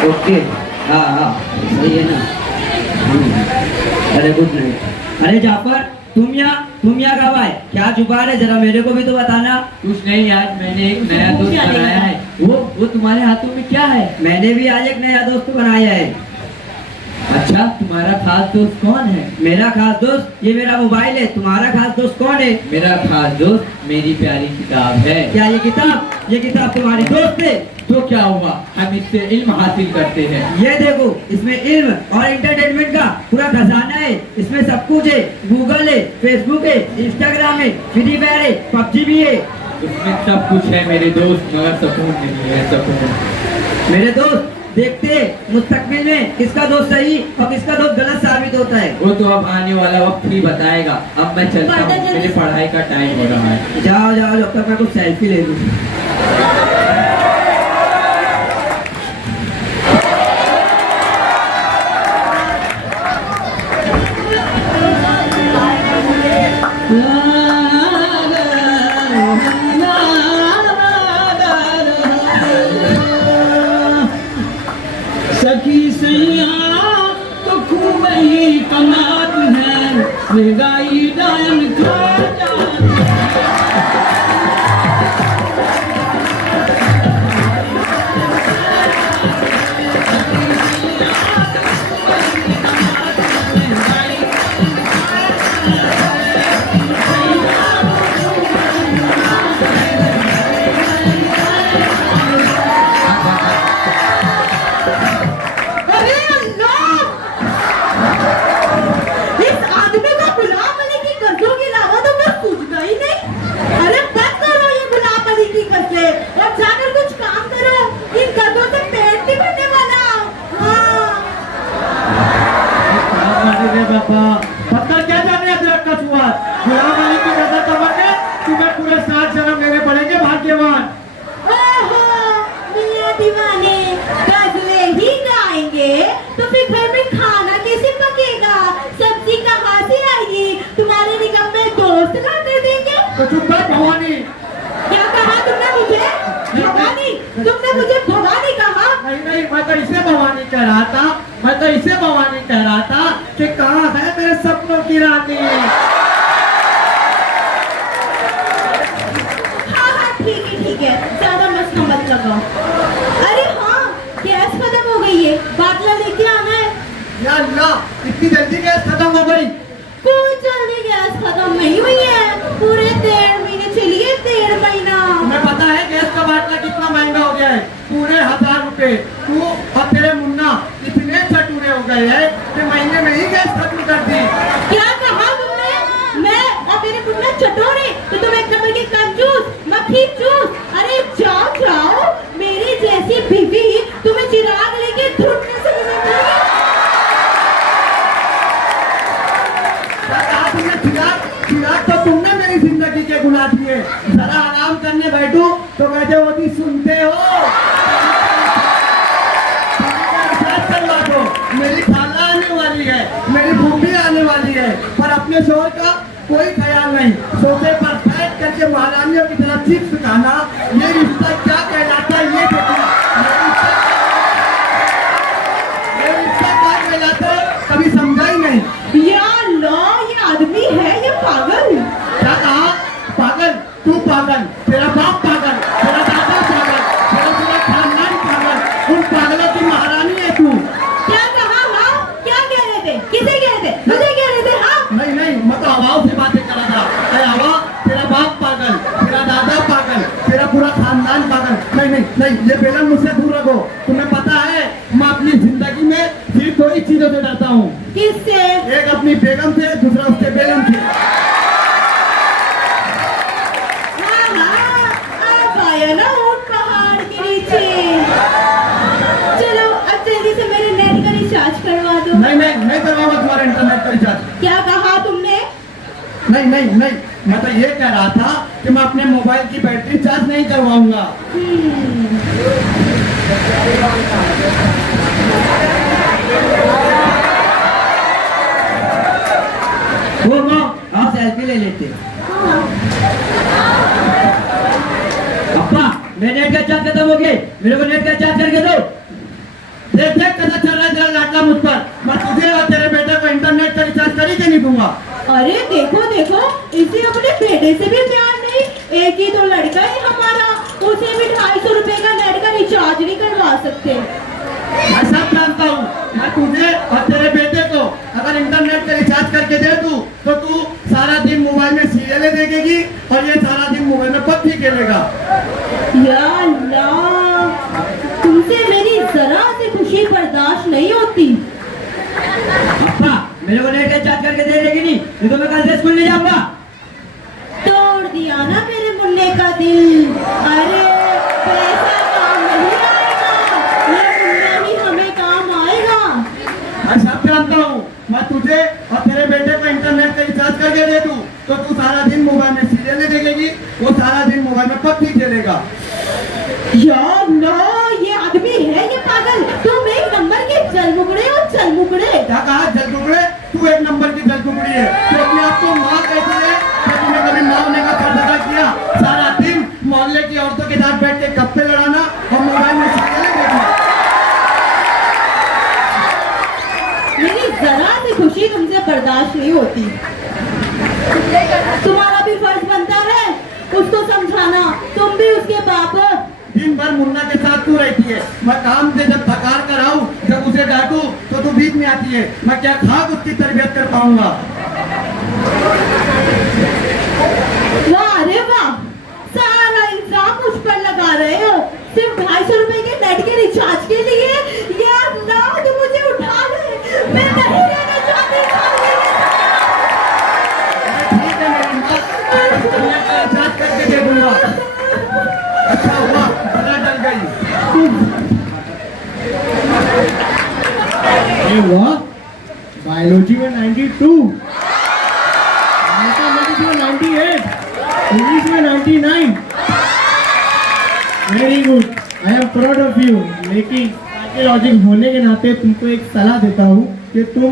Okay, हाँ हाँ सही है ना। अरे गुड नाइट। अरे जाफर, तुम यहाँ कब आए? क्या छुपा रहे, जरा मेरे को भी तो बताना। कुछ नहीं यार, मैंने एक नया दोस्त बनाया है। वो तुम्हारे हाथों में क्या है? मैंने भी आज एक नया दोस्त बनाया है। अच्छा, तुम्हारा खास दोस्त कौन है? मेरा खास दोस्त ये मेरा मोबाइल है। तुम्हारा खास दोस्त कौन है? मेरा खास दोस्त मेरी प्यारी किताब है। क्या ये किताब तुम्हारी दोस्त है? तो क्या हुआ, हम इससे इल्म हासिल करते हैं। ये देखो, इसमें इल्म और एंटरटेनमेंट का पूरा खजाना है। इसमें सब कुछ है। गूगल है, फेसबुक है, इंस्टाग्राम है, फ्री फायर है, पबजी भी है। उसमें सब कुछ है मेरे दोस्त, मगर सुकून नहीं है, सुकून। मेरे दोस्त, देखते हैं मुस्तकबिल में किसका दोस्त सही और किसका दोस्त गलत साबित होता है। वो तो अब आने वाला वक्त ही बताएगा। अब मैं चलता हूँ, मेरी पढ़ाई का टाइम हो रहा है। जाओ जाओ, जब तक मैं कुछ सेल्फी ले लूँ। सखी सैया तो खूब ही कमात है, महंगाई डायन खा जाती पत्थर क्या जाने अदरक का स्वाद। गुलाम अली की नजर तमन्ने तुम्हें पूरे 7 जन्म लेने पड़ेंगे, भाग्यवान। ओहो, मियां दीवाने गजलें ही गाएंगे तो फिर घर में खाना कैसे पकेगा? सब्जी कहाँ से आएगी? तुम्हारे निगम में दोस्त ला कर देंगे। तो चुप कर भवानी। क्या कहा तुमने मुझे? भवानी? तुमने मुझे भवानी कहा? नहीं, मैं तो इसे भवानी कह रहा था। मैं तो इसे भवानी कह रहा था कि कहाँ है मेरे सपनों की रानी। हाँ, ठीक है, ज्यादा मस्का मत लगाओ। अरे हाँ, गैस खत्म हो गई है, बाटला लेके आना है। या अल्लाह, इतनी जल्दी गैस खत्म हो गई? कोई जल्दी गैस खत्म नहीं हुई है, पूरे 1.5 महीने चलिए, 1.5 महीना। तुम्हें पता है गैस का बाटला कितना महंगा हो गया है? पूरे 1000 रुपए। तू और तेरे मुन्ना इतने चटूरे हो गए हैं कि महीने में ही गैस खत्म कर दी। क्या कहा तुमने? मैं और तेरे मुन्ना चटोरे? तो तुम एक नंबर की कंजूस, मक्खी चूस। अरे जाओ, मेरी जैसी बीवी तुम्हें चिराग लेके ढूंढने से मिलेगी। चिराग तो तुमने मेरी जिंदगी के गुना दिए। जरा आराम करने बैठो तो कहते हो कि सुनते हो। चलवा दो, मेरी खाला आने वाली है, मेरी भूमि आने वाली है, पर अपने शोर का कोई ख्याल नहीं। सोफे पर बैठ करके महारानियों की तरह चिप्स खाना, ये रिश्ता क्या कहलाता है? ये रिश्ता क्या कहलाता है? कभी समझा ही नहीं। या अल्लाह, ये आदमी है ये पागल। क्या कहा? पागल? तू पागल, तेरा बाप पागल, तेरा दादा पागल, तेरा पूरा खानदान पागल। उन पागलों की महारानी है तू। क्या कहा? हाँ, क्या कह रहे थे? किसे कह रहे थे? मुझे कह रहे थे? हाँ, नहीं, मैं तो हवाओं से बातें कर रहा था। अरे हवा, तेरा बाप पागल, तेरा दादा पागल, तेरा पूरा खानदान पागल। नहीं, ये बेलन मुझसे दूर रखो। तुम्हें पता है मैं अपनी जिंदगी में सिर्फ 2 ही चीजों से डरता हूँ। किससे? एक अपनी बेगम से, दूसरा उसके बेगम से। हाँ, आप आया ना ऊंट पहाड़ के नीचे। चलो अब जल्दी से मेरे नेट का रिचार्ज करवा दो। नहीं करवाऊंगा तुम्हारा इंटरनेट का रिचार्ज। क्या कहा तुमने? नहीं, मैं तो ये कह रहा था कि मैं अपने मोबाइल की बैटरी चार्ज नहीं करवाऊंगा। वो आप सेल्फी ले लेते। अप्पा, मेरे नेट का चार्ज खत्म हो गया, मेरे को नेट का चार्ज करके दो। देख देख कैसा चल रहा है तेरा लाडला मुझ पर। मैं तुझे और तेरे बेटे को इंटरनेट का रिचार्ज कर ही के नहीं दूंगा। अरे देखो देखो, इसे अपने बेटे से भी प्यार नहीं। एक ही तो लड़का है हमारा, उसे भी 250 रुपए का नेट का रिचार्ज नहीं करवा सकते। मैं सब जानता हूँ। मैं तुझे और तेरे बेटे को अगर इंटरनेट का रिचार्ज करके दे दूँ तो तू सारा दिन मोबाइल में सीरियलें देखेगी और ये सारा दिन मोबाइल में पबजी खेलेगा। या अल्लाह, तुमसे मेरी जरा से खुशी बर्दाश्त नहीं होती। अप्पा मेरे को नेट रिचार्ज करके दे देगी नहीं, नहीं तो मैं कल से स्कूल नहीं जाऊंगा। तोड़ दिया ना मेरे मुन्ने का दिल। अरे पैसा काम नहीं आएगा, ये मुन्ना ही हमें काम आएगा। मैं सब जानता हूँ। मैं तुझे और तेरे बेटे को इंटरनेट का रिचार्ज करके दे दूँ तो तू सारा दिन मोबाइल में सीरियलें देखेगी, वो सारा दिन मोबाइल में पबजी खेलेगा। या अल्लाह, ये आदमी है ये पागल। तुम एक नंबर के जलमुगड़े हो जलमुगड़े। क्या कहा जल टुकड़े? तू एक नंबर की जल टुकड़ी है। तू अपने आप को माँ कहती है, क्या तूने कभी माँ होने का फर्ज अदा किया? सारा दिन मोहल्ले की औरतों के साथ बैठ के गप्पे लड़ाना और मोबाइल में सीरियलें देखना। मेरी जरा सी खुशी तुमसे बर्दाश्त नहीं होती। तुम्हारा भी फर्ज बनता है उसको समझाना, तुम भी उसके बाप हो। दिन भर मुन्ना के साथ तू रहती है। मैं काम से जब थकार कर आऊं, जब उसे डांटूं तो तू बीच में आती है। मैं क्या खाक उसकी तरबियत कर पाऊंगा? वाह रे वाह, सारा इल्जाम मुझ पर लगा रहे हो सिर्फ 250 रुपए के नेट के रिचार्ज के लिए। या अल्लाह, तुम मुझे उठा ले, मैं नहीं रहना चाहती। ठीक है मेरी माँ, इंटरनेट का रिचार्ज करके दे दूंगा। अच्छा हुआ पता चल गई। वाह, बायोलॉजी में 92, मैथमेटिक्स में 98, इंग्लिश में 99। Very good, I am proud of you. लेकिन साइकोलॉजिक होने के नाते तुमको एक सलाह देता हूँ कि तुम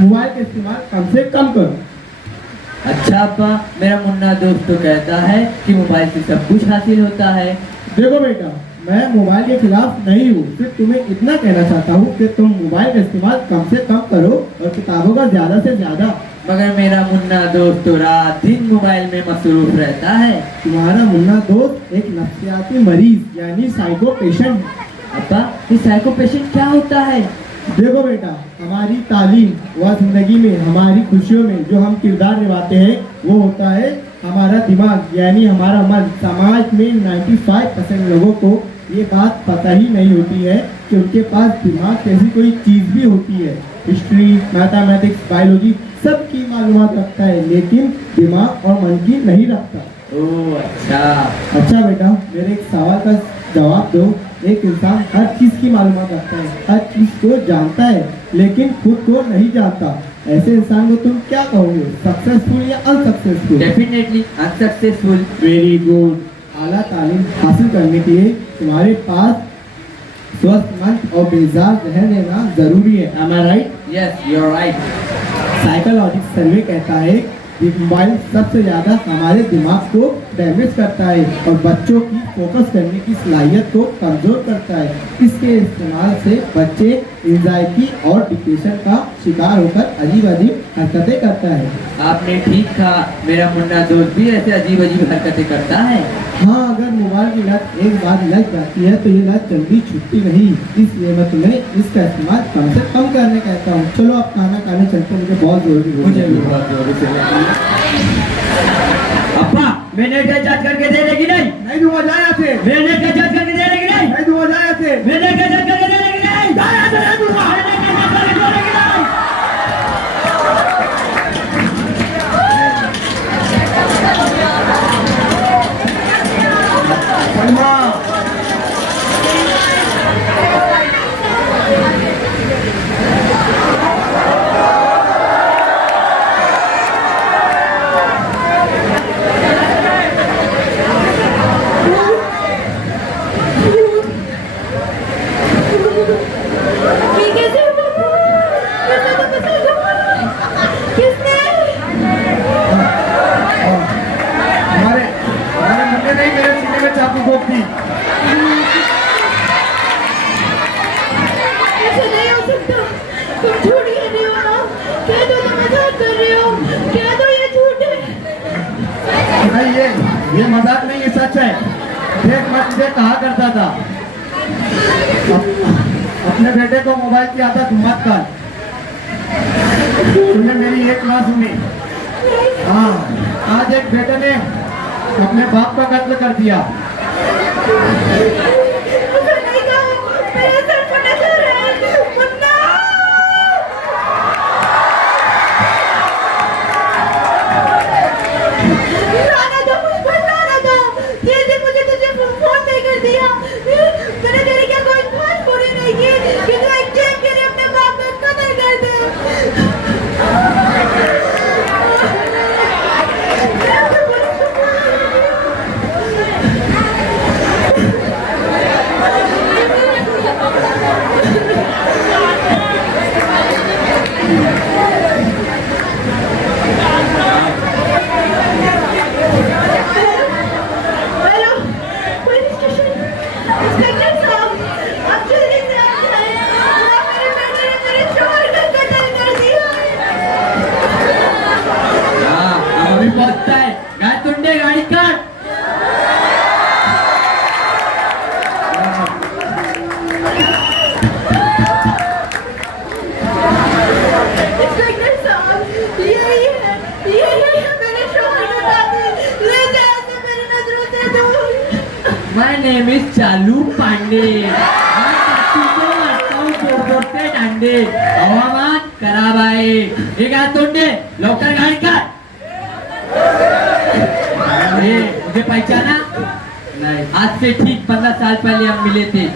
मोबाइल का इस्तेमाल कम से कम करो। अच्छा अप्पा, मेरा मुन्ना दोस्त तो कहता है कि मोबाइल से सब कुछ हासिल होता है। देखो बेटा, मैं मोबाइल के खिलाफ नहीं हूँ, सिर्फ तुम्हें इतना कहना चाहता हूँ कि तुम मोबाइल का इस्तेमाल कम से कम करो और किताबों का ज्यादा से ज्यादा। मगर मेरा मुन्ना दोस्त तो रात दिन मोबाइल में मसरूफ रहता है। तुम्हारा मुन्ना दोस्त एक नफ्सियाती मरीज यानी साइको पेशेंट है। अप्पा, ये साइको पेशेंट क्या होता है? देखो बेटा, हमारी तालीम व जिंदगी में हमारी खुशियों में जो हम किरदार निभाते हैं वो होता है हमारा दिमाग यानी हमारा मन। समाज में 95% लोगों को ये बात पता ही नहीं होती है कि उनके पास दिमाग जैसी कोई चीज़ भी होती है। हिस्ट्री, मैथमेटिक्स, बायोलॉजी सब की मालूमात रखता है लेकिन दिमाग और मन की नहीं रखता। ओह अच्छा। अच्छा बेटा, मेरे एक सवाल का जवाब दो। एक इंसान हर चीज की मालूमात रखता है, हर चीज को जानता है लेकिन खुद को नहीं जानता। ऐसे इंसान को तुम क्या कहोगे, सक्सेसफुल या unsuccessful? Definitely unsuccessful. Very good. आला तालीम हासिल करने के लिए तुम्हारे पास स्वस्थ मन और बेजार जहन रहना जरूरी है। Am I right? Yes, you are right. Psychologic survey कहता है कि मोबाइल सबसे ज़्यादा हमारे दिमाग को डैमेज करता है और बच्चों की फोकस करने की सलाहियत को कमज़ोर करता है। इसके इस्तेमाल से बच्चे एंजाइटी और डिप्रेशन का शिकार होकर अजीब अजीब हरकतें करता है। आपने ठीक कहा, मेरा मुन्ना दोस्त भी ऐसे अजीब अजीब हरकतें करता है। हाँ, अगर मोबाइल की लत एक बार लग जाती है तो ये लत जल्दी छूटती नहीं, इसलिए मैं तुम्हें इसका इस्तेमाल कम से कम करने कहता हूँ। चलो आप खाना खाने चलते, मुझे बहुत जरूरी है। मुझे भी बहुत जोर से लगी। अप्पा मैं नेट रिचार्ज करके दे देगी नहीं? नहीं दूंगा, जा यहाँ से। मैं नेट रिचार्ज करके दे देगी नहीं? नहीं दूंगा, जा यहाँ से। मैं नेट रिचार्ज करके दे देगी नहीं? जा यहाँ से, नहीं दूंगा। मैं नेट रिचार्ज करके दे देगी नहीं? सलमा, ये कैसे हुआ? कैसे तो कैसे हुआ? किसने? हमारे मुन्ने नहीं मेरे सीने में चाकू घोंप दी। ये मजाक नहीं, ये सच है। देख मैं तुझे कहा करता था अपने बेटे को मोबाइल की आदत मत कर। तूने मेरी एक ना सुनी। हाँ, आज एक बेटे ने अपने बाप का कत्ल कर दिया। नहीं जाओ, मेरे सर फटा जा रहा है, मुन्ना। लाना दो मुझको, लाना दो। जैसे मुझे तुझे फोन नहीं कर दिया, मैंने तेरी क्या कोई बात पूरी नहीं की कि तू एक चेक के लिए अपने बाप का कत्ल कर दे। Hello, police station. इंस्पेक्टर साहब, आप जल्दी से आ जाइए। मेरे बेटे ने मेरे शोहर का कत्ल कर दिया। हाँ, अब अभी पहुंचता है। गाय तुंडे गाड़ी काट। इंस्पेक्टर साहब, यही है मेरे शोहर का कातिल। ले जाए इसे मेरी नजरों से दूर। My name is चालू पांडे। मैं काटू को मारता हूँ जोर से डांडे। हवामान खराब आहे। हे गाय तोंडे, लवकर गाड़ी काट। अरे मुझे पहचाना? नहीं, आज से ठीक 15 साल पहले हम मिले थे।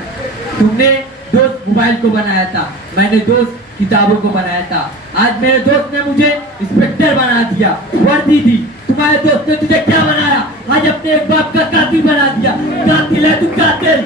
तुमने दोस्त मोबाइल को बनाया था, मैंने दोस्त किताबों को बनाया था। आज मेरे दोस्त ने मुझे इंस्पेक्टर बना दिया, वर्दी दी। तुम्हारे दोस्त ने तुझे क्या बनाया? आज अपने एक बाप का कातिल बना दिया। कातिल है तू, कातिल।